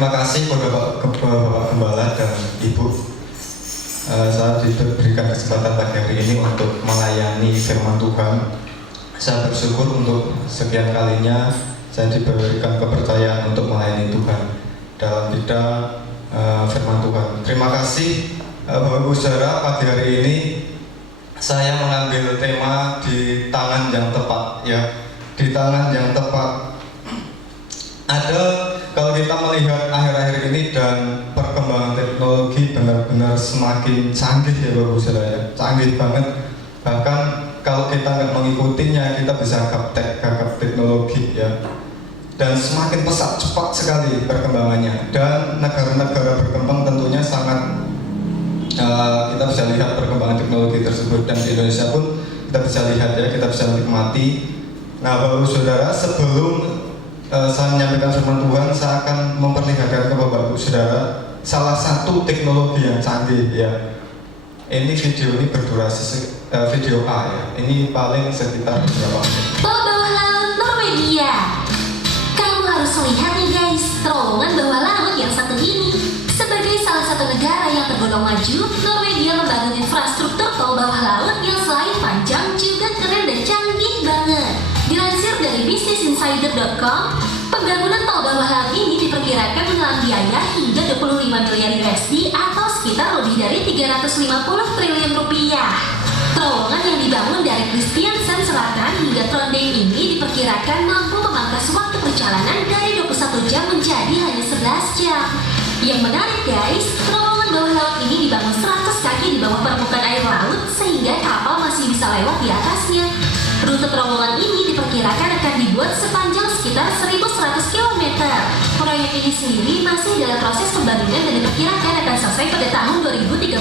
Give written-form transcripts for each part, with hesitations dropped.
Terima kasih kepada Bapak Gembala dan Ibu. Saya diberikan kesempatan pagi hari ini untuk melayani firman Tuhan. Saya bersyukur untuk sekian kalinya saya diberikan kepercayaan untuk melayani Tuhan dalam bidang firman Tuhan. Terima kasih Bapak Ibu Saudara, pagi hari ini saya mengambil tema di tangan yang tepat, ya, di tangan yang tepat. Ada, kalau kita melihat akhir-akhir ini dan perkembangan teknologi benar-benar semakin canggih ya Bapak Saudara, ya, canggih banget. Bahkan kalau kita nggak mengikutinya kita bisa gagap teknologi, ya. Dan semakin pesat, cepat sekali perkembangannya. Dan negara-negara berkembang tentunya sangat kita bisa lihat perkembangan teknologi tersebut, dan di Indonesia pun kita bisa lihat, ya, kita bisa menikmati. Nah Bapak Saudara, sebelum saya menyampaikan firman Tuhan, saya akan memperlihatkan ke Bapak Ibu Saudara salah satu teknologi yang canggih, ya. Ini video ini berdurasi video A, ya. Ini paling sekitar berapa menit? Bawah laut Norwegia. Kamu harus lihat nih guys, terowongan bawah laut yang satu ini. Sebagai salah satu negara yang tergolong maju, Norwegia membangun infrastruktur tol bawah laut yang selain panjang juga keren dan canggih banget. Dilansir dari businessinsider.com, pembangunan tol bawah laut ini diperkirakan menelan biaya hingga 25 miliar USD atau sekitar lebih dari 350 triliun rupiah. Terowongan yang dibangun dari Kristiansand Selatan hingga Trondheim ini diperkirakan mampu memangkas waktu perjalanan dari 21 jam menjadi hanya 11 jam. Yang menarik guys, terowongan bawah laut ini dibangun 100 kaki di bawah permukaan air laut sehingga kapal masih bisa lewat di atasnya. Rute terowongan ini diperkirakan akan dibuat sepanjang sekitar 1.100 km. Proyek ini sendiri masih dalam proses pembangunan dan diperkirakan akan selesai pada tahun 2035.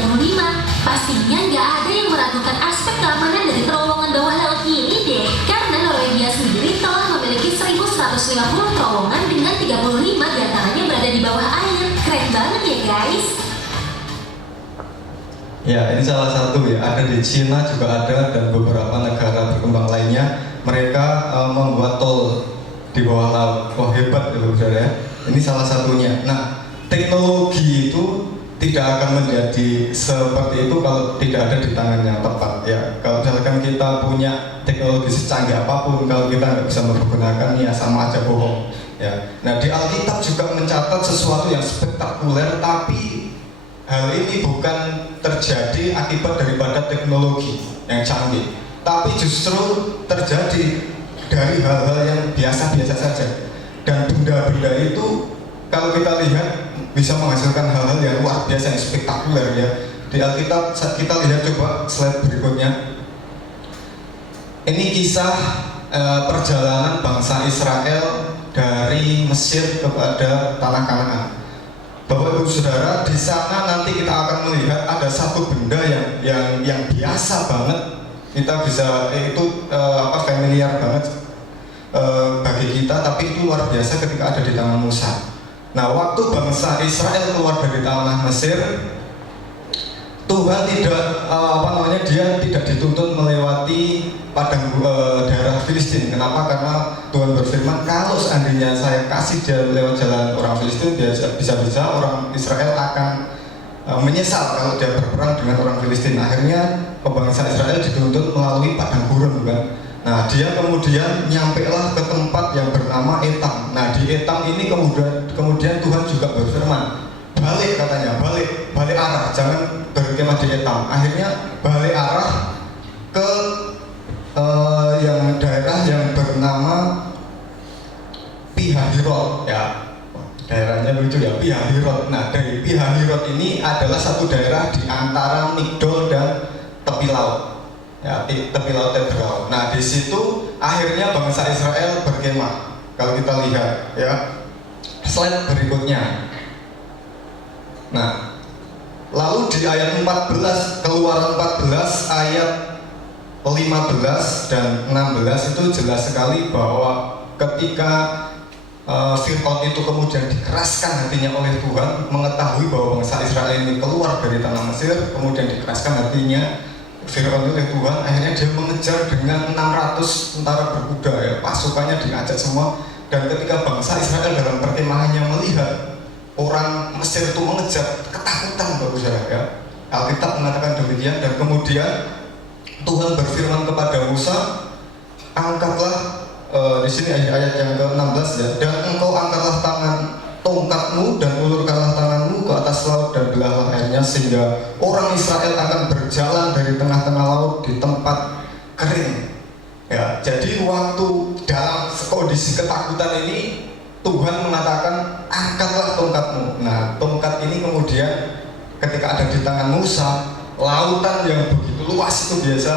Pastinya nggak ada yang meragukan aspek keamanan dari terowongan bawah laut ini deh, karena Norwegia sendiri telah memiliki 1.150 terowongan dengan 35 diantaranya berada di bawah air. Keren banget ya guys. Ya, ini salah satu, ya. Ada di Cina juga ada, dan beberapa negara berkembang lainnya. Mereka membuat tol di bawah laut. Wah, hebat ya Saudara, ya. Ini salah satunya. Nah, teknologi itu tidak akan menjadi seperti itu kalau tidak ada di tangan yang tepat, ya. Kalau misalkan kita punya teknologi secanggih apapun, kalau kita nggak bisa menggunakannya, sama aja bohong, ya. Nah, di Alkitab juga mencatat sesuatu yang spektakuler, tapi hal ini bukan terjadi akibat daripada teknologi yang canggih, tapi justru terjadi dari hal-hal yang biasa-biasa saja. Dan benda-benda itu kalau kita lihat bisa menghasilkan hal-hal yang luar biasa, yang spektakuler, ya. Di Alkitab kita lihat, coba slide berikutnya. Ini kisah perjalanan bangsa Israel dari Mesir kepada tanah Kanaan. Bapak Ibu Saudara, di sana nanti kita akan melihat ada satu benda yang biasa banget, kita bisa familiar banget bagi kita, tapi itu luar biasa ketika ada di tangan Musa. Nah, waktu bangsa Israel keluar dari tanah Mesir, Tuhan dia tidak dituntut melewati padang daerah Filistin. Kenapa? Karena Tuhan berfirman, kalau seandainya saya kasih dia lewat jalan orang Filistin, dia bisa-bisa orang Israel akan menyesal kalau dia berperang dengan orang Filistin. Akhirnya bangsa Israel dituntut melalui padang gurun, kan? Nah, dia kemudian nyampailah ke tempat yang bernama Etam. Nah, di Etam ini kemudian Tuhan juga berfirman, balik, katanya, balik arah, jangan berkemah di Etam. Akhirnya balik arah ke yang daerah yang bernama Pihahirot, ya. Daerahnya lucu, ya, Pihahirot. Nah, dari Pihahirot ini adalah satu daerah di antara Migdol dan tepi laut, ya, tepi laut Tebrau. Nah, di situ akhirnya bangsa Israel berkemah. Kalau kita lihat, ya, slide berikutnya. Nah, lalu di ayat 14, Keluaran 14 ayat 15 dan 16 itu jelas sekali bahwa ketika Fir'aun itu kemudian dikeraskan hatinya oleh Tuhan, mengetahui bahwa bangsa Israel ini keluar dari tanah Mesir, kemudian dikeraskan hatinya Fir'aun oleh Tuhan. Akhirnya dia mengejar dengan 600 tentara berkuda, ya, pasukannya diajak semua. Dan ketika bangsa Israel dalam perkemahannya melihat orang Mesir itu mengejar, ketakutan Bapak Saudara ya. Alkitab mengatakan demikian, dan kemudian Tuhan berfirman kepada Musa, angkatlah di sini ayat yang ke-16 ya, dan engkau angkatlah tongkatmu dan ulurkanlah tanganmu ke atas laut dan belahlah airnya, sehingga orang Israel akan berjalan dari tengah-tengah laut di tempat kering. Ya, jadi waktu dalam kondisi ketakutan ini Tuhan mengatakan angkatlah tongkatmu. Nah, tongkat ini kemudian ketika ada di tangan Musa, lautan yang begitu luas itu biasa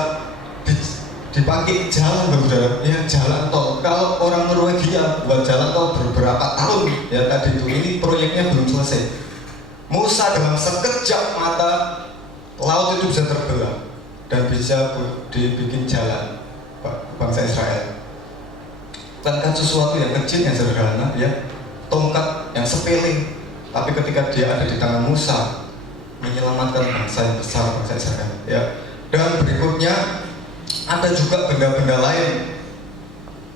dipakai jalan Saudara, ya jalan tol. Kalau orang Norwegia buat jalan tol beberapa tahun ya tadi itu, ini proyeknya belum selesai. Musa dalam sekejap mata laut itu bisa terbelah dan bisa dibikin jalan bangsa Israel. Bukankah sesuatu yang kecil, yang sederhana ya, tongkat yang sepele, tapi ketika dia ada di tangan Musa menyelamatkan bangsa yang besar, bangsa Israel ya. Dan berikutnya ada juga benda-benda lain.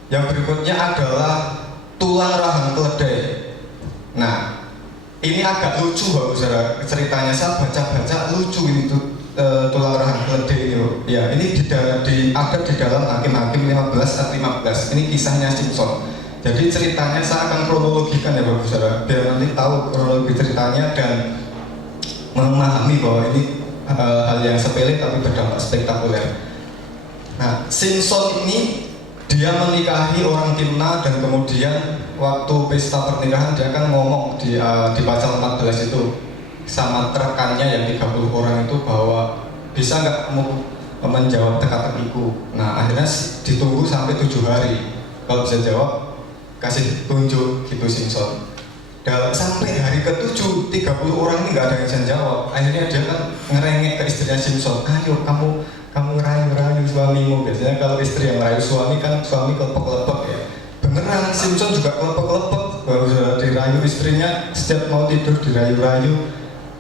Yang berikutnya adalah tulang rahang keledai. Nah, ini agak lucu Bapak Saudara ceritanya, saya baca-baca lucu ini tuh. Tulang rahang keledai itu ya, ini ada di dalam Hakim-Hakim 15 ayat 15. Ini kisahnya Simson. Jadi ceritanya saya akan kronologikan ya Bapak Saudara, biar nanti tahu kronologi ceritanya dan memahami bahwa ini hal yang sepele tapi berdampak spektakuler. Nah, Simson ini dia menikahi orang Timna, dan kemudian waktu pesta pernikahan dia kan ngomong di pasal 14 itu sama rekannya yang 30 orang itu bahwa bisa nggak kamu menjawab teka-tekiku. Nah, akhirnya ditunggu sampai 7 hari. Kalau bisa jawab kasih tunjuk gitu Simson. Dan sampai hari ke-7 30 orang ini nggak ada yang bisa jawab. Akhirnya dia kan ngerengek ke istrinya Simson, ayo kamu rayu suamimu. Biasanya kalau istri yang rayu suami kan suami kelepek-kelepek ya. Beneran Simson juga kelepek-kelepek, baru dirayu istrinya, setiap mau tidur dirayu-rayu.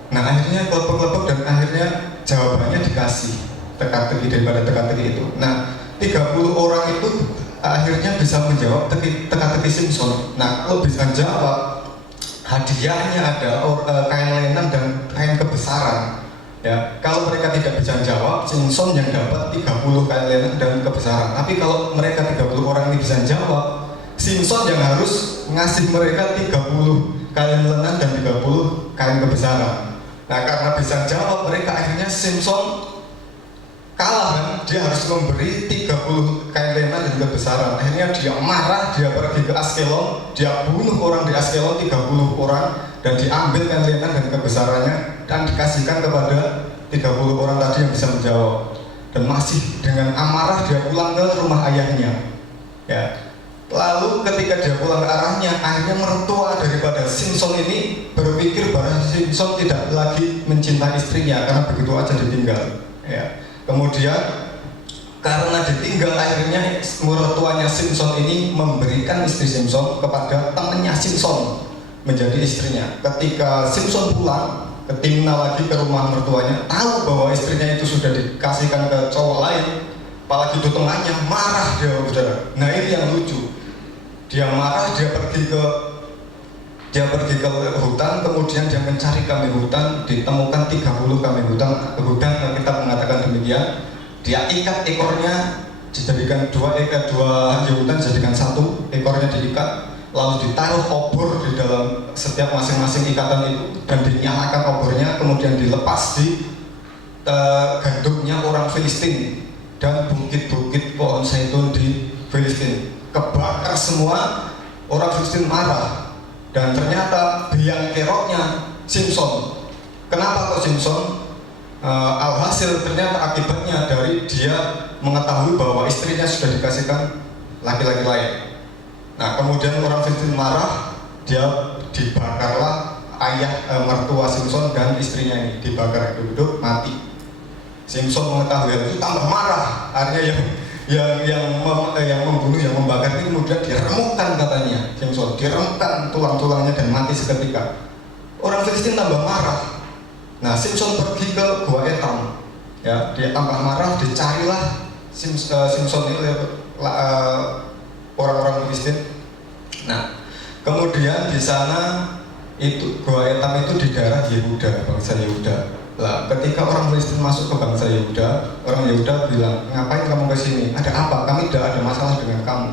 Nah, akhirnya kelepek-kelepek dan akhirnya jawabannya dikasih teka-teki daripada teka-teki itu. Nah, 30 orang itu akhirnya bisa menjawab teka-teki Simson. Nah, kalau bisa jawab, hadiahnya ada kain lenan dan kain kebesaran. Ya, kalau mereka tidak bisa jawab, Simson yang dapat 30 kain lenan dan kebesaran. Tapi kalau mereka 30 orang ini bisa jawab, Simson yang harus ngasih mereka 30 kain lenan dan 30 kain kebesaran. Nah, karena bisa jawab mereka, akhirnya Simson kalah kan, dia harus memberi 30 kain lenan dan kebesaran. Akhirnya dia marah, dia pergi ke Askelon, dia bunuh orang di Askelon 30 orang, dan diambil kain lenan dan kebesarannya dan dikasihkan kepada 30 orang tadi yang bisa menjawab. Dan masih dengan amarah dia pulang ke rumah ayahnya ya. Lalu ketika dia pulang ke arahnya, akhirnya mertua daripada Simson ini berpikir bahwa Simson tidak lagi mencintai istrinya karena begitu aja ditinggal ya. Kemudian karena ditinggal, akhirnya mertuanya Simson ini memberikan istri Simson kepada temannya Simson menjadi istrinya. Ketika Simson pulang ke Timna lagi ke rumah mertuanya, tahu bahwa istrinya itu sudah dikasihkan ke cowok lain, apalagi itu temannya, marah dia Saudara. Nah, ini yang lucu. Dia marah, dia pergi ke hutan, kemudian dia mencari kambing hutan, ditemukan 30 kambing hutan, kita mengatakan demikian. Dia ikat ekornya, dijadikan dua hutan dijadikan satu, ekornya diikat, lalu ditaruh obor di dalam setiap masing-masing ikatan itu, dan dinyalakan obornya, kemudian dilepas di gandumnya orang Filistin dan bukit-bukit pohon zaitun di Filistin. Kebakar semua, orang Filistin marah, dan ternyata biang keroknya Simson. Kenapa kok Simson? Alhasil ternyata akibatnya dari dia mengetahui bahwa istrinya sudah dikasihkan laki-laki lain. Nah, kemudian orang Filistin marah, dia dibakarlah mertua Simson dan istrinya ini dibakar hidup mati. Simson mengetahui hal itu tambah marah, akhirnya yang membunuh, yang membakar ini kemudian diremukkan katanya Simson, diremukkan tulang-tulangnya dan mati seketika. Orang Filistin tambah marah. Nah, Simson pergi ke Gua Etam ya, dia tambah marah, dicarilah Simson ini orang-orang Filistin. Nah, kemudian di sana itu Gua Etam itu di daerah Yehuda, bangsa Yehuda. Lah, ketika orang Filistin masuk ke bangsa Yehuda, orang Yehuda bilang, ngapain kamu ke sini? Ada apa? Kami tidak ada masalah dengan kamu.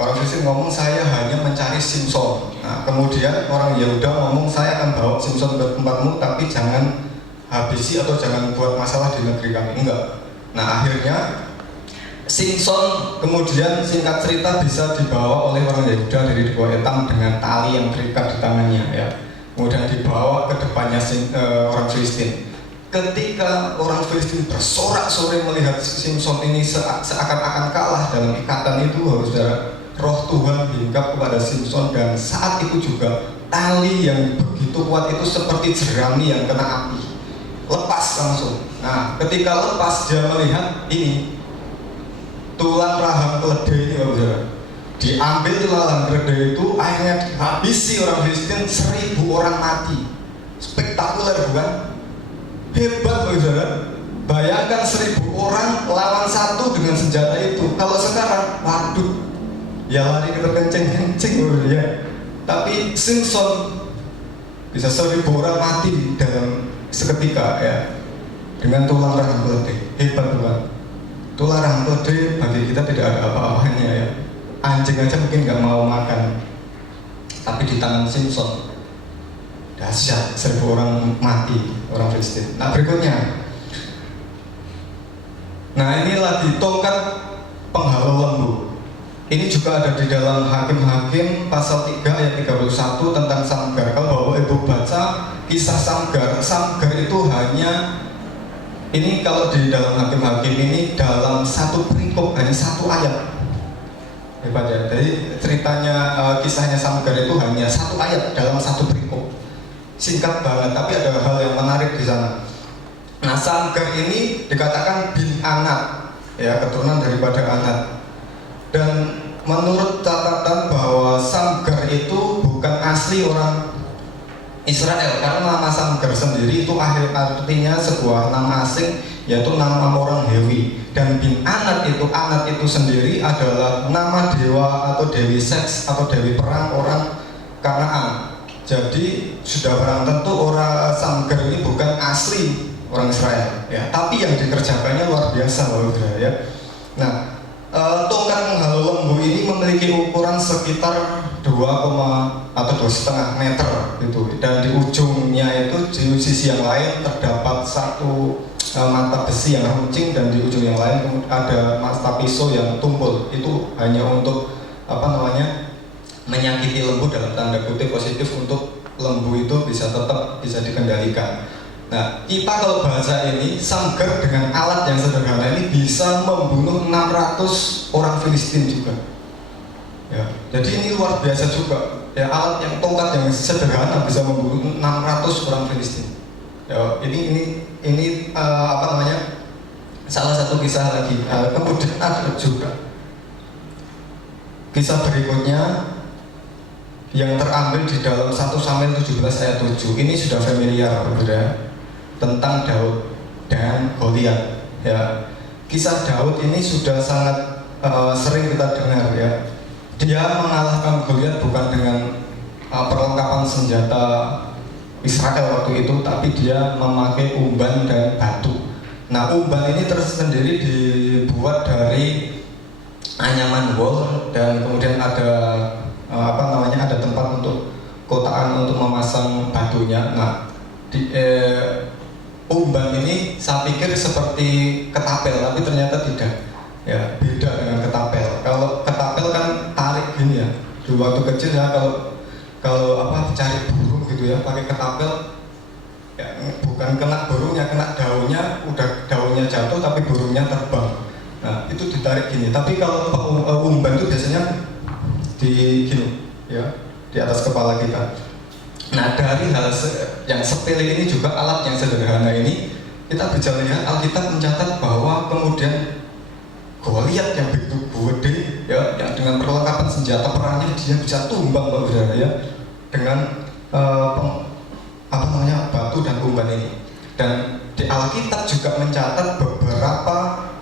Orang Filistin ngomong, saya hanya mencari Simson. Nah, kemudian orang Yehuda ngomong, saya akan bawa Simson ke tempatmu, tapi jangan habisi atau jangan buat masalah di negeri kami. Enggak. Nah, akhirnya Simson kemudian singkat cerita bisa dibawa oleh orang Yehuda dari Gua Etam dengan tali yang terikat di tangannya, ya. Kemudian dibawa ke depannya orang Filistin. Ketika orang Filistin bersorak-sorai melihat Simson ini seakan-akan kalah dalam ikatan itu, saudara, roh Tuhan hinggap kepada Simson, dan saat itu juga tali yang begitu kuat itu seperti jerami yang kena api, lepas langsung. Nah, ketika lepas dia melihat ini tulang rahang keledai ini, saudara. Diambil tulang keledai itu, akhirnya dihabisi orang Filistin, 1.000 orang mati. Spektakuler bukan? Hebat, saudara. Bayangkan 1.000 orang lawan satu dengan senjata itu. Kalau sekarang, waduh, ya lari ke kencing-kencing, ya. Tapi Simson bisa 1.000 orang mati dalam seketika, ya, dengan tulang rahang keledai. Hebat, bukan? Tulang rahang keledai bagi kita tidak ada apa-apanya, ya. Anjing aja mungkin nggak mau makan, tapi di tangan Simson dahsyat, 1.000 orang mati, orang Filistin. Nah, berikutnya, nah ini lagi tongkat penghalau lembu. Ini juga ada di dalam Hakim-Hakim pasal 3 ayat 31 tentang Samgar. Kalau Bapak Ibu baca kisah Samgar, Samgar itu hanya, ini kalau di dalam Hakim-Hakim ini dalam satu perikop, hanya satu ayat. Hebat, ya. Jadi ceritanya, kisahnya Samgar itu hanya satu ayat dalam satu perikop, singkat banget, tapi ada hal yang menarik di sana. Nah, Samgar ini dikatakan bin Anat, ya, keturunan daripada Anat. Dan menurut catatan bahwa Samgar itu bukan asli orang Israel, karena nama Samgar sendiri itu artinya sebuah nama asing, yaitu nama orang Hewi. Dan bin Anat itu sendiri adalah nama dewa atau dewi seks atau dewi perang orang Kanaan. Jadi sudah barang tentu orang Samgar ini bukan asli orang Israel, ya, tapi yang dikerjakannya luar biasa, loh, ya. Nah, tongkat penghalau lembu ini memiliki ukuran sekitar 2,5 meter gitu, dan di ujungnya itu di sisi yang lain terdapat satu mata besi yang runcing, dan di ujung yang lain ada mata pisau yang tumpul. Itu hanya untuk menyakiti lembu, dalam tanda kutip positif, untuk lembu itu bisa tetap bisa dikendalikan. Nah, kita kalau bahasa ini, Samgar dengan alat yang sederhana ini bisa membunuh 600 orang Filistin juga, ya. Jadi ini luar biasa juga, ya, alat yang tongkat yang sederhana bisa membunuh 600 orang Filistin, ya. Ini salah satu kisah lagi. Kemudian ada juga kisah berikutnya yang terambil di dalam 1 Samuel 17 ayat 7. Ini sudah familiar, saudara, tentang Daud dan Goliat, ya. Kisah Daud ini sudah sangat sering kita dengar, ya. Dia mengalahkan Goliat bukan dengan perlengkapan senjata Israel waktu itu, tapi dia memakai umban dan batu. Nah, umban ini tersendiri dibuat dari anyaman wool, dan kemudian ada ada tempat untuk kotaan untuk memasang batunya. Nah, umban ini saya pikir seperti ketapel, tapi ternyata tidak, ya, beda dengan ketapel. Kalau ketapel kan tarik gini, ya. Di waktu kecil, ya, kalau cari burung gitu, ya, pakai ketapel, ya, bukan kena burungnya, kena daunnya, udah daunnya jatuh tapi burungnya terbang. Nah, itu ditarik gini. Tapi kalau umban itu biasanya di gini, ya, di atas kepala kita. Nah, dari hal yang sepele ini juga, alat yang sederhana ini, kita bisa lihat Alkitab mencatat bahwa kemudian Goliat yang begitu gede, ya, yang dengan perlengkapan senjata perangnya dia bisa tumbang, Pak Saudara, ya, dengan batu dan umban ini. Dan di Alkitab juga mencatat beberapa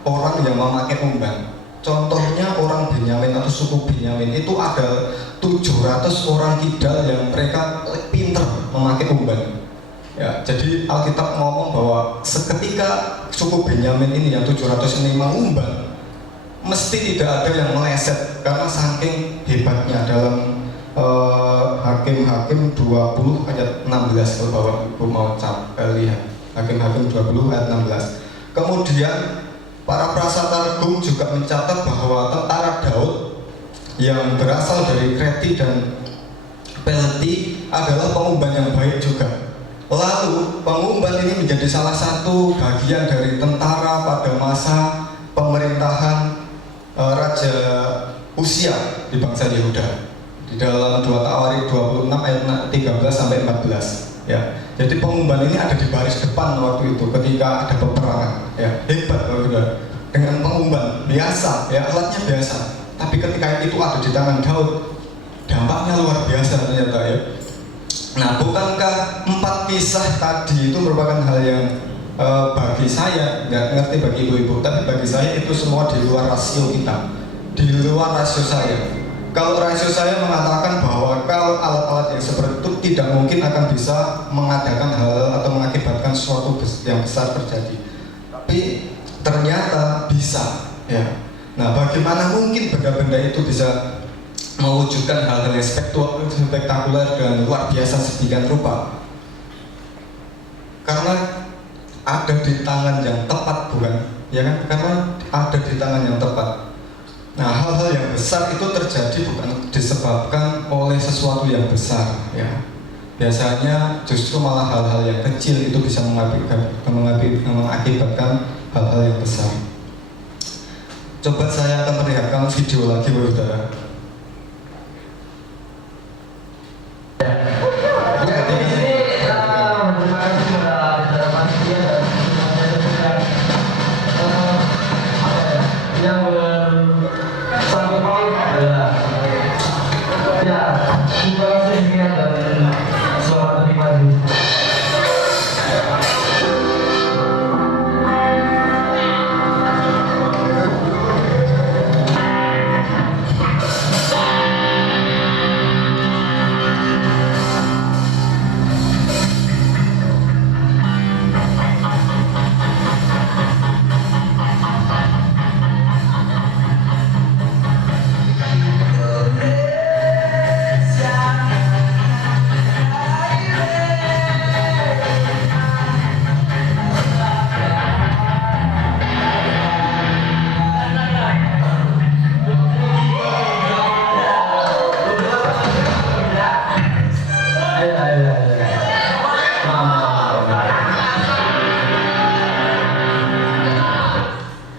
orang yang memakai umban. Contohnya orang Benyamin atau suku Benyamin itu ada 700 orang kidal yang mereka pinter memakai umban. Ya, jadi Alkitab ngomong bahwa seketika suku Benyamin ini yang 700 ini mengumban, mesti tidak ada yang meleset karena saking hebatnya. Dalam Hakim-Hakim 20 ayat 16, kalau Bapak Ibu mau lihat Hakim-Hakim 20 ayat 16. Kemudian para prasatargum juga mencatat bahwa tentara Daud yang berasal dari Kreti dan Pelti adalah pengumban yang baik juga. Lalu pengumban ini menjadi salah satu bagian dari tentara pada masa pemerintahan Raja Usia di bangsa Yehuda. Di dalam 2 Tawarikh 26 ayat 13 sampai 14. Ya. Jadi pengumban ini ada di baris depan waktu itu ketika ada peperangan. Ya, hebat Bapak Saudara. Dengan pengumban biasa, ya alatnya biasa. Tapi ketika itu ada di tangan Daud, dampaknya luar biasa ternyata ya. Nah, bukankah 4 kisah tadi itu merupakan hal yang bagi saya, nggak ngerti bagi ibu-ibu, tapi bagi saya itu semua di luar rasio kita, di luar rasio saya. Kalau rasio saya mengatakan bahwa kalau alat-alat yang seperti itu tidak mungkin akan bisa mengadakan hal atau mengakibatkan sesuatu yang besar terjadi, tapi ternyata bisa. Ya. Nah, bagaimana mungkin benda-benda itu bisa mewujudkan hal-hal yang spektakuler dan luar biasa sedemikian rupa? Karena ada di tangan yang tepat, bukan? Ya kan? Karena ada di tangan yang tepat. Nah, hal-hal yang besar itu terjadi bukan disebabkan oleh sesuatu yang besar, ya. Biasanya justru malah hal-hal yang kecil itu bisa mengakibatkan hal-hal yang besar. Coba saya akan perlihatkan video lagi, Saudara.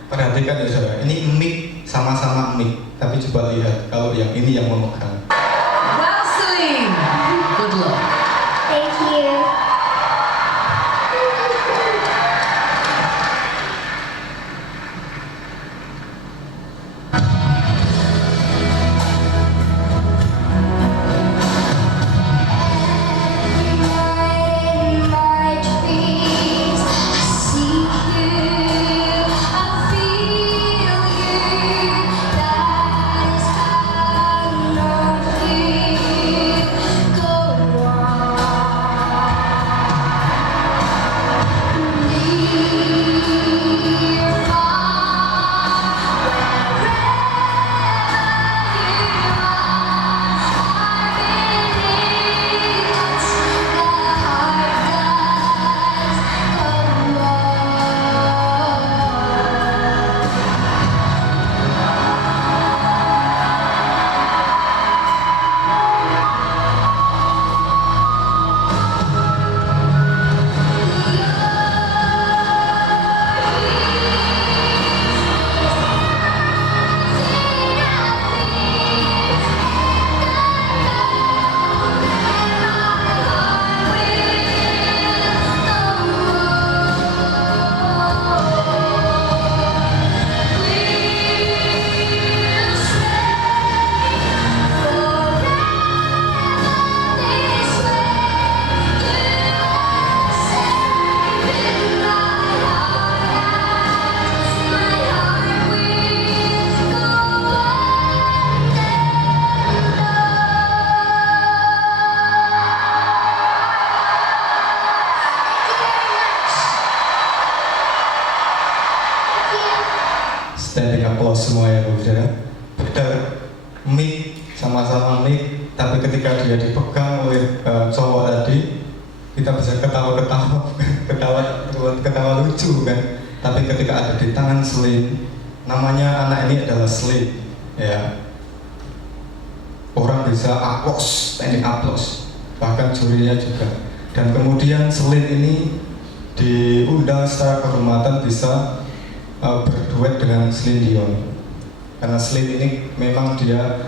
Perhatikan ya saudara, ini mic sama-sama mic, tapi coba lihat kalau yang ini yang memegang. Wrestling. Good luck. Thank you. Go on. mic, sama-sama mic, tapi ketika dia dipegang oleh cowok tadi, kita bisa ketawa lucu kan. Tapi ketika ada di tangan Slim, namanya anak ini adalah Slim, ya. Orang bisa aplaus, teknik aplaus, bahkan jurinya juga. Dan kemudian Slim ini diundang secara kehormatan bisa berduet dengan Celine Dion. Karena Celine ini memang dia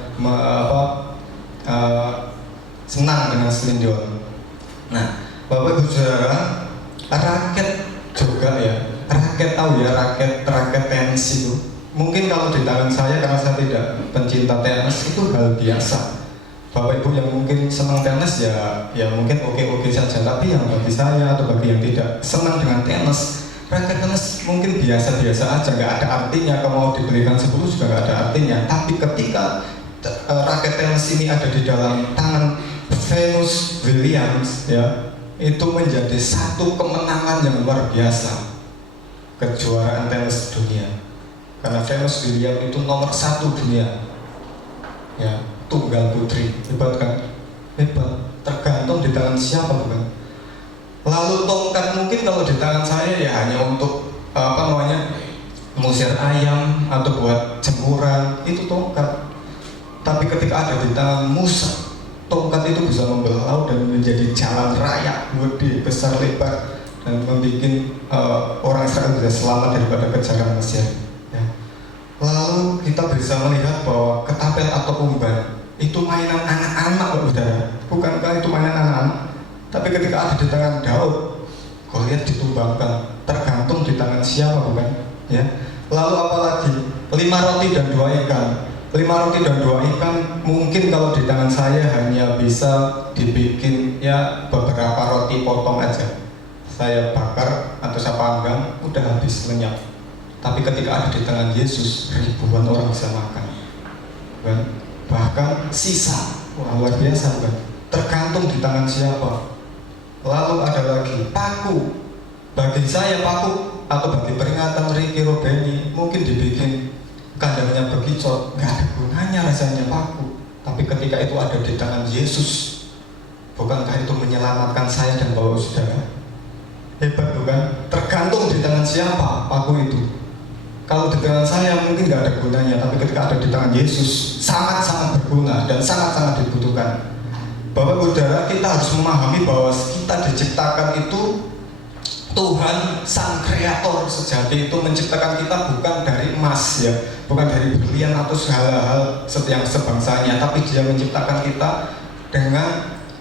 senang dengan Celine Dion. Nah, Bapak Ibu Saudara, raket juga ya, raket tahu ya, raket tenis itu. Mungkin kalau di tangan saya, karena saya tidak pencinta tenis, itu hal biasa. Bapak Ibu yang mungkin senang tenis ya mungkin oke saja. Tapi yang bagi saya atau bagi yang tidak senang dengan tenis, raket tenis mungkin biasa-biasa aja, nggak ada artinya. Kalau mau dibelikan 10 juga nggak ada artinya. Tapi ketika raket tenis ini ada di dalam tangan Venus Williams, ya, itu menjadi satu kemenangan yang luar biasa, kejuaraan tenis dunia. Karena Venus Williams itu nomor 1 dunia, ya, tunggal putri. Hebat kan? Hebat. Tergantung di tangan siapa, bukan? Lalu tongkat mungkin kalau di tangan saya ya hanya untuk ngusir ayam atau buat jemuran, itu tongkat. Tapi ketika ada di tangan Musa, tongkat itu bisa membelah laut dan menjadi jalan raya gede, besar, lebar, dan membuat orang Israel bisa selamat daripada kejaran Mesir. Ya. Lalu kita bisa melihat bahwa ketapel atau umban itu mainan anak-anak, saudara. Bukankah itu mainan anak-anak? Tapi ketika ada di tangan Daud, Goliat ditumbangkan. Tergantung di tangan siapa, bukan? Ya. Lalu apalagi 5 roti dan 2 ikan. 5 roti dan 2 ikan mungkin kalau di tangan saya hanya bisa dibikin ya beberapa roti potong aja. Saya bakar atau saya panggang, udah habis, lenyap. Tapi ketika ada di tangan Yesus, ribuan orang bisa makan, kan? Bahkan sisa, wah, luar biasa, kan? Tergantung di tangan siapa. Lalu ada lagi paku. Bagi saya paku atau bagi peringatan Ricky Robeni mungkin dibikin kandangnya begicot, nggak ada gunanya rasanya paku. Tapi ketika itu ada di tangan Yesus, bukankah itu menyelamatkan saya dan bapak saudara? Hebat, bukan? Tergantung di tangan siapa paku itu. Kalau di tangan saya mungkin nggak ada gunanya, tapi ketika ada di tangan Yesus sangat-sangat berguna dan sangat-sangat dibutuhkan. Bapak saudara, kita harus memahami bahwa kita diciptakan itu Tuhan Sang Kreator sejati itu menciptakan kita bukan dari emas, ya, bukan dari berlian atau hal-hal yang sebangsanya, tapi Dia menciptakan kita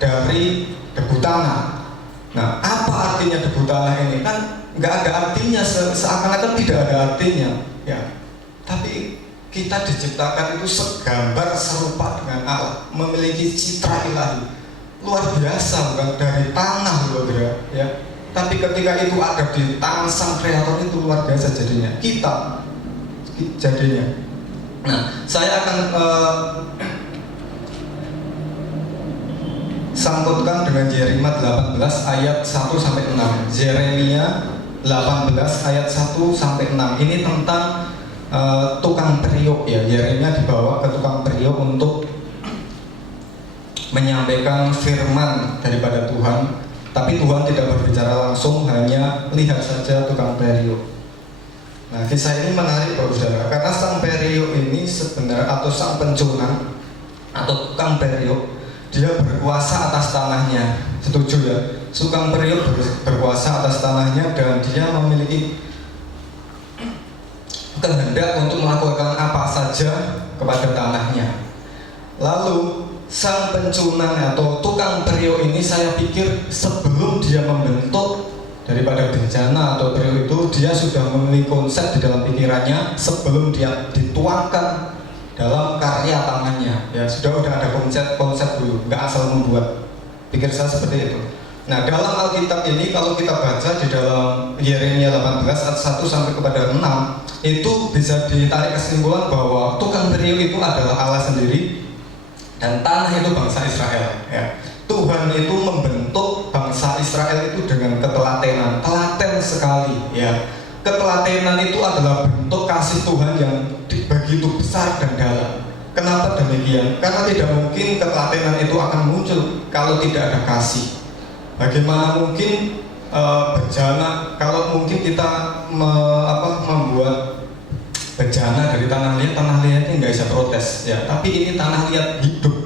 dari debu tanah. Nah, apa artinya debu tanah ini? Kan nggak ada artinya, seakan-akan tidak ada artinya, ya. Tapi kita diciptakan itu segambar serupa dengan Allah, memiliki citra ilahi luar biasa, bukan dari tanah, ya. Tapi ketika itu ada di tangan Sang Kreator, itu luar biasa jadinya. Kita jadinya. Nah, saya akan sangkutkan dengan Yeremia 18 ayat 1-6. Yeremia 18 ayat 1-6. Ini tentang tukang periuk, ya. Yeremia dibawa ke tukang periuk untuk menyampaikan firman daripada Tuhan. Tapi Tuhan tidak berbicara langsung, hanya lihat saja tukang periuk. Nah, kisah ini menarik, Bapak Saudara, karena sang periuk ini sebenarnya, atau sang pencunang atau tukang periuk, dia berkuasa atas tanahnya. Setuju ya? Tukang periuk berkuasa atas tanahnya dan dia memiliki kehendak untuk melakukan apa saja kepada tanahnya. Lalu sang pencunang atau tukang periuk ini, saya pikir sebelum dia membentuk daripada bencana atau periuk itu, dia sudah memiliki konsep di dalam pikirannya sebelum dia dituangkan dalam karya tangannya, ya. Sudah ada konsep dulu, nggak asal membuat. Pikir saya seperti itu. Nah, dalam Alkitab ini kalau kita baca di dalam Yeremia 18 ayat 1 sampai kepada 6, itu bisa ditarik kesimpulan bahwa tukang periuk itu adalah Allah sendiri dan tanah itu bangsa Israel, ya. Tuhan itu membentuk bangsa Israel itu dengan ketelatenan, telaten sekali, ya. Ketelatenan itu adalah bentuk kasih Tuhan yang begitu besar dan dalam. Kenapa demikian? Karena tidak mungkin ketelatenan itu akan muncul kalau tidak ada kasih. Bagaimana mungkin bejana kalau mungkin kita membuat bejana dari tanah liat ini nggak bisa protes ya. Tapi ini tanah liat hidup.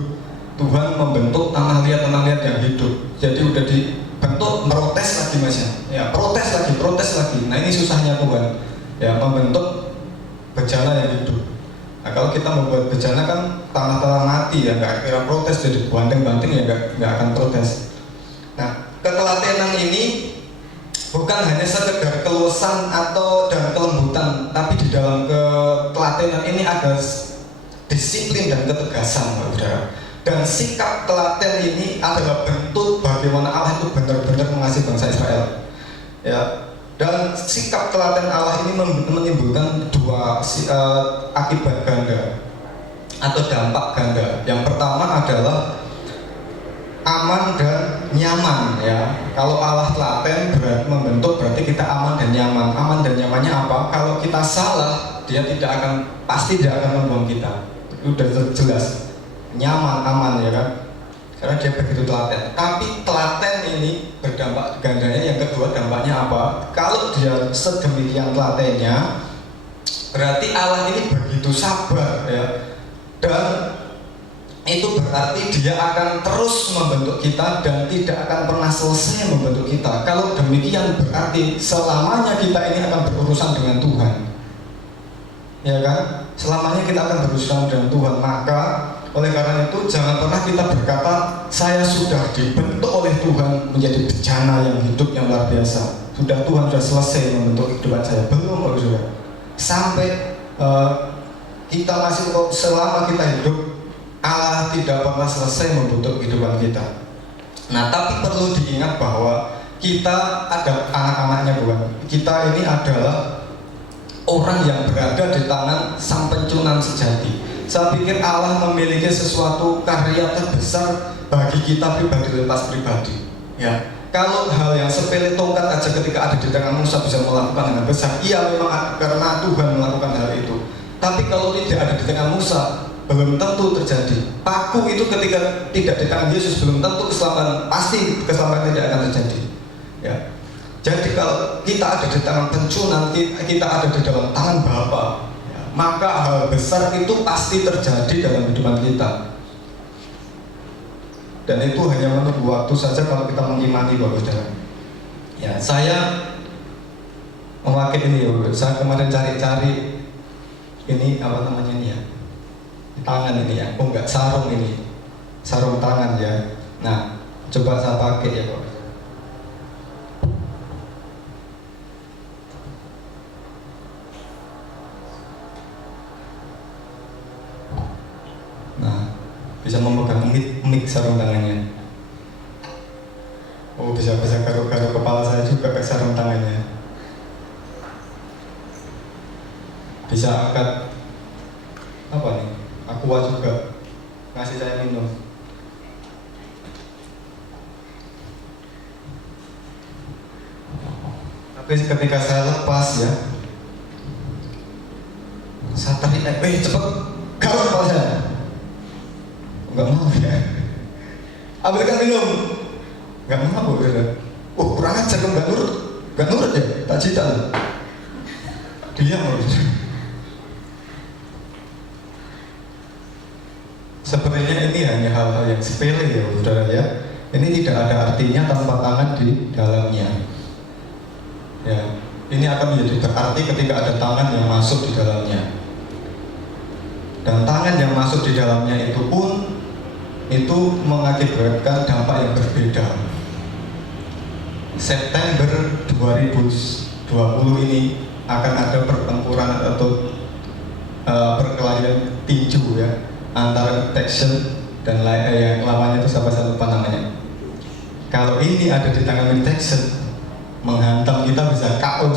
Tuhan membentuk tanah liat yang hidup. Jadi udah dibentuk protes lagi mas ya. Protes lagi. Nah ini susahnya Tuhan ya, membentuk bejana yang hidup. Nah kalau kita membuat bejana kan tanah mati ya, nggak kira protes, jadi banting-banting ya nggak akan protes. Nah ketelatenan ini bukan hanya sekedar keluasan dan kelembutan, tapi di dalam ketelatenan ini ada disiplin dan ketegasan, saudara. Dan sikap telaten ini adalah bentuk bagaimana Allah itu benar-benar mengasihi bangsa Israel. Ya, dan sikap telaten Allah ini menimbulkan dua akibat ganda atau dampak ganda. Yang pertama adalah aman dan nyaman ya. Kalau Allah telaten membentuk berarti kita aman dan nyaman. Aman dan nyamannya apa? Kalau kita salah, dia pasti tidak akan membuang kita. Itu sudah jelas. Nyaman, aman ya kan? Karena dia begitu telaten. Tapi telaten ini berdampak gandanya. Yang kedua dampaknya apa? Kalau dia sedemikian telatennya, berarti Allah ini begitu sabar ya. Dan itu berarti dia akan terus membentuk kita dan tidak akan pernah selesai membentuk kita. Kalau demikian berarti selamanya kita ini akan berurusan dengan Tuhan, ya kan? Selamanya kita akan berurusan dengan Tuhan. Maka oleh karena itu jangan pernah kita berkata saya sudah dibentuk oleh Tuhan menjadi bejana yang hidup yang luar biasa. Sudah Tuhan sudah selesai membentuk kehidupan saya. Belum, saudara. Sampai kita masih selama kita hidup, Allah tidak pernah selesai membentuk kehidupan kita. Nah, tapi perlu diingat bahwa kita ada anak-anaknya Tuhan. Kita ini adalah orang yang berada di tangan Sang Pencunan sejati. Saya pikir Allah memiliki sesuatu karya terbesar bagi kita pribadi lepas pribadi. Ya, kalau hal yang sepele tongkat aja ketika ada di tangan Musa bisa melakukan dengan besar, iya memang karena Tuhan melakukan hal itu. Tapi kalau tidak ada di tangan Musa, belum tentu terjadi. Paku itu ketika tidak di tangan Yesus belum tentu keselamatan, pasti keselamatan tidak akan terjadi. Ya. Jadi kalau kita ada di tangan Pencunan, kita ada di dalam tangan Bapa, ya, maka hal besar itu pasti terjadi dalam kehidupan kita. Dan itu hanya menunggu waktu saja kalau kita mengimani, Bapak Saudara. Ya, saya mewakili ini, Bapak. Saya kemarin cari-cari ini apa namanya ini ya, tangan ini ya, enggak sarung ini, sarung tangan ya. Nah, coba saya pakai ya, Pak. Nah, bisa memegang mic sarung tangannya. Oh, bisa garuk-garuk kepala saya juga ke sarung tangannya. Bisa angkat apa nih? Aqua juga ngasih saya minum. Tapi ketika saya lepas ya, saya tarik, cepet garuk kepala saya. Enggak mau ya. Ambilkan minum. Enggak mau ya. Oh, kurang ajar kamu enggak nurut ya. Tak cita loh. Diam loh. Sebenarnya ini hanya hal-hal yang sepele ya, saudara ya. Ini tidak ada artinya tanpa tangan di dalamnya. Ya, ini akan menjadi berarti ketika ada tangan yang masuk di dalamnya. Dan tangan yang masuk di dalamnya itu pun itu mengakibatkan dampak yang berbeda. September 2020 ini akan ada pertempuran atau perkelahian tinju ya antara Texan dan yang lawannya itu siapa saya lupa namanya. Kalau ini ada di tangan Texan, menghantam kita bisa KO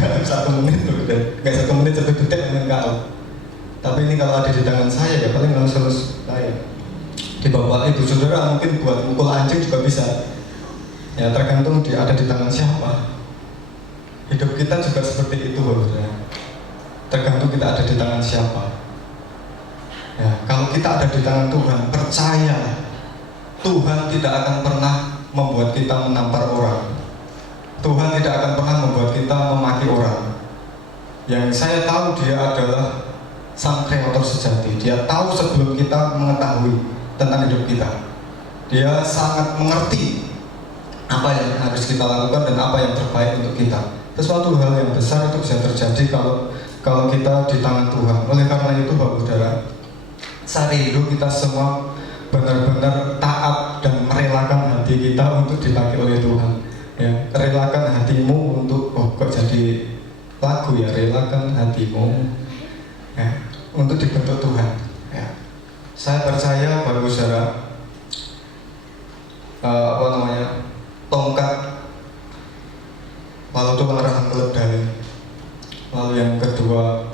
dalam 1 menit loh, nggak 1 menit 1 detik dengan KO. Tapi ini kalau ada di tangan saya ya paling langsung saya. Di bawah ibu saudara mungkin buat mukul anjing juga bisa. Ya tergantung dia ada di tangan siapa. Hidup kita juga seperti itu, saudara. Tergantung kita ada di tangan siapa. Ya, Kalau kita ada di tangan Tuhan, percaya Tuhan tidak akan pernah membuat kita menampar orang. Tuhan tidak akan pernah membuat kita memaki orang. Yang saya tahu, dia adalah Sang Kreator sejati. Dia tahu sebelum kita mengetahui tentang hidup kita. Dia sangat mengerti apa yang harus kita lakukan dan apa yang terbaik untuk kita. Sesuatu hal yang besar itu bisa terjadi kalau kita di tangan Tuhan. Oleh karena itu, Bapak Saudara, saya rindu kita semua benar-benar taat dan merelakan hati kita untuk dipakai oleh Tuhan. Ya, relakan hatimu untuk kok jadi lagu ya, relakan hatimu ya, untuk dibentuk Tuhan. Ya. Saya percaya Bapak Saudara, tongkat lalu itu arahan keledai, lalu yang kedua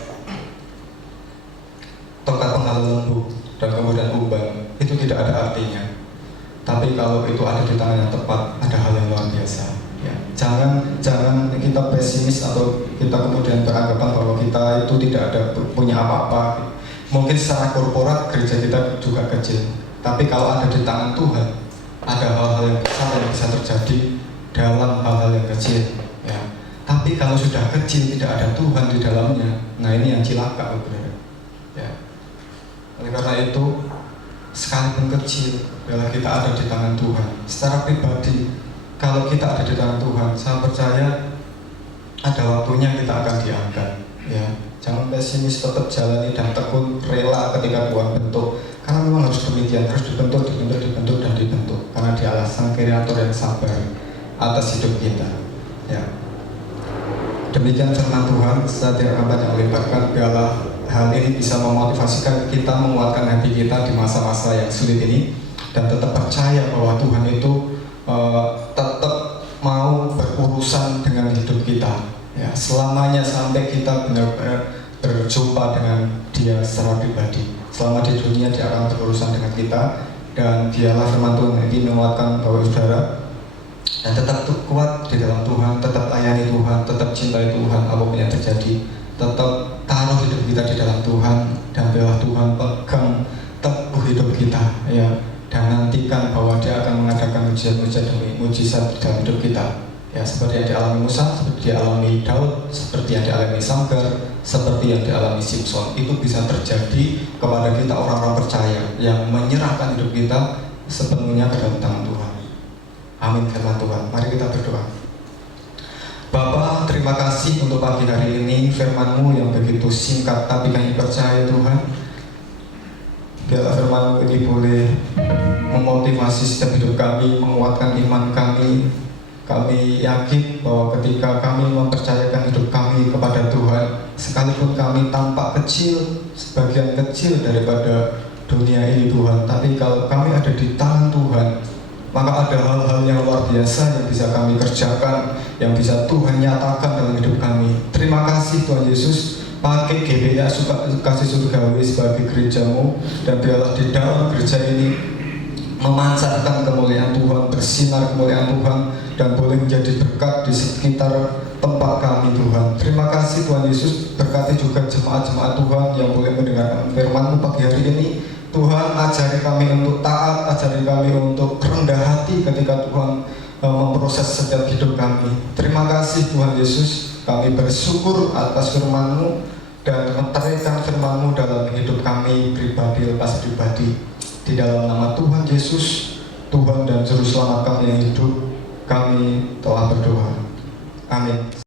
tongkat penghalau lembu, dan kemudian umban, itu tidak ada artinya. Tapi kalau itu ada di tangan yang tepat, ada hal yang luar biasa. Ya. Jangan kita pesimis atau kita kemudian beranggapan bahwa kita itu tidak ada punya apa-apa. Mungkin secara korporat gereja kita juga kecil, tapi kalau ada di tangan Tuhan, ada hal-hal yang besar yang bisa terjadi dalam hal-hal yang kecil. Ya. Tapi kalau sudah kecil tidak ada Tuhan di dalamnya, nah ini yang cilaka, benar. Ya. Oleh karena itu, sekalipun kecil, bila kita ada di tangan Tuhan, secara pribadi, kalau kita ada di tangan Tuhan, saya percaya ada waktunya kita akan diangkat. Ya, jangan pesimis, tetap jalani dan tekun, rela ketika Tuhan bentuk. Karena memang harus demikian, harus dibentuk dan dibentuk. Karena Dia adalah Sang Kreator yang sabar atas hidup kita. Ya. Demikian firman Tuhan. Saya tidak akan banyak melebarkan, biarlah hal ini bisa memotivasikan kita, menguatkan hati kita di masa-masa yang sulit ini, dan tetap percaya bahwa Tuhan itu tetap mau berurusan dengan hidup kita, ya, selamanya sampai kita benar-benar berjumpa dengan Dia secara pribadi. Selama di dunia Dia akan berurusan dengan kita, dan dialah firman Tuhan ini menguatkan Bapak Saudara, dan tetap kuat di dalam Tuhan, tetap layani Tuhan, tetap cintai Tuhan apapun yang terjadi. Tetap taruh hidup kita di dalam Tuhan, dan biarlah Tuhan pegang teguh hidup kita, ya, dan nantikan bahwa Dia akan mengadakan mujizat demi mujizat di dalam hidup kita, ya, seperti yang dialami Musa, seperti yang dialami Daud, seperti yang dialami Samgar, seperti yang dialami Simpson. Itu bisa terjadi kepada kita, orang-orang percaya yang menyerahkan hidup kita sepenuhnya ke dalam tangan Tuhan. Amin firman Tuhan. Mari kita berdoa. Bapa, terima kasih untuk pagi hari ini, firman-Mu yang begitu singkat, tapi kami percaya Tuhan, biarlah firman-Mu ini boleh memotivasi setiap hidup kami, menguatkan iman kami. Kami yakin bahwa ketika kami mempercayakan hidup kami kepada Tuhan, sekalipun kami tampak kecil, sebagian kecil daripada dunia ini Tuhan, tapi kalau kami ada di tangan Tuhan, maka ada hal-hal yang luar biasa yang bisa kami kerjakan, yang bisa Tuhan nyatakan dalam hidup kami. Terima kasih Tuhan Yesus, pakai GBA Kasih Surgawi sebagai gereja-Mu, dan biarlah di dalam gereja ini memancarkan kemuliaan Tuhan, bersinar kemuliaan Tuhan, dan boleh menjadi berkat di sekitar tempat kami Tuhan. Terima kasih Tuhan Yesus, berkati juga jemaat-jemaat Tuhan yang boleh mendengarkan firman-Mu pagi hari ini. Tuhan, ajari kami untuk taat, ajari kami untuk rendah hati ketika Tuhan memproses setiap hidup kami. Terima kasih Tuhan Yesus, kami bersyukur atas firman-Mu dan meteraikan firman-Mu dalam hidup kami pribadi lepas pribadi. Di dalam nama Tuhan Yesus, Tuhan dan Juru Selamat kami yang hidup, kami telah berdoa. Amin.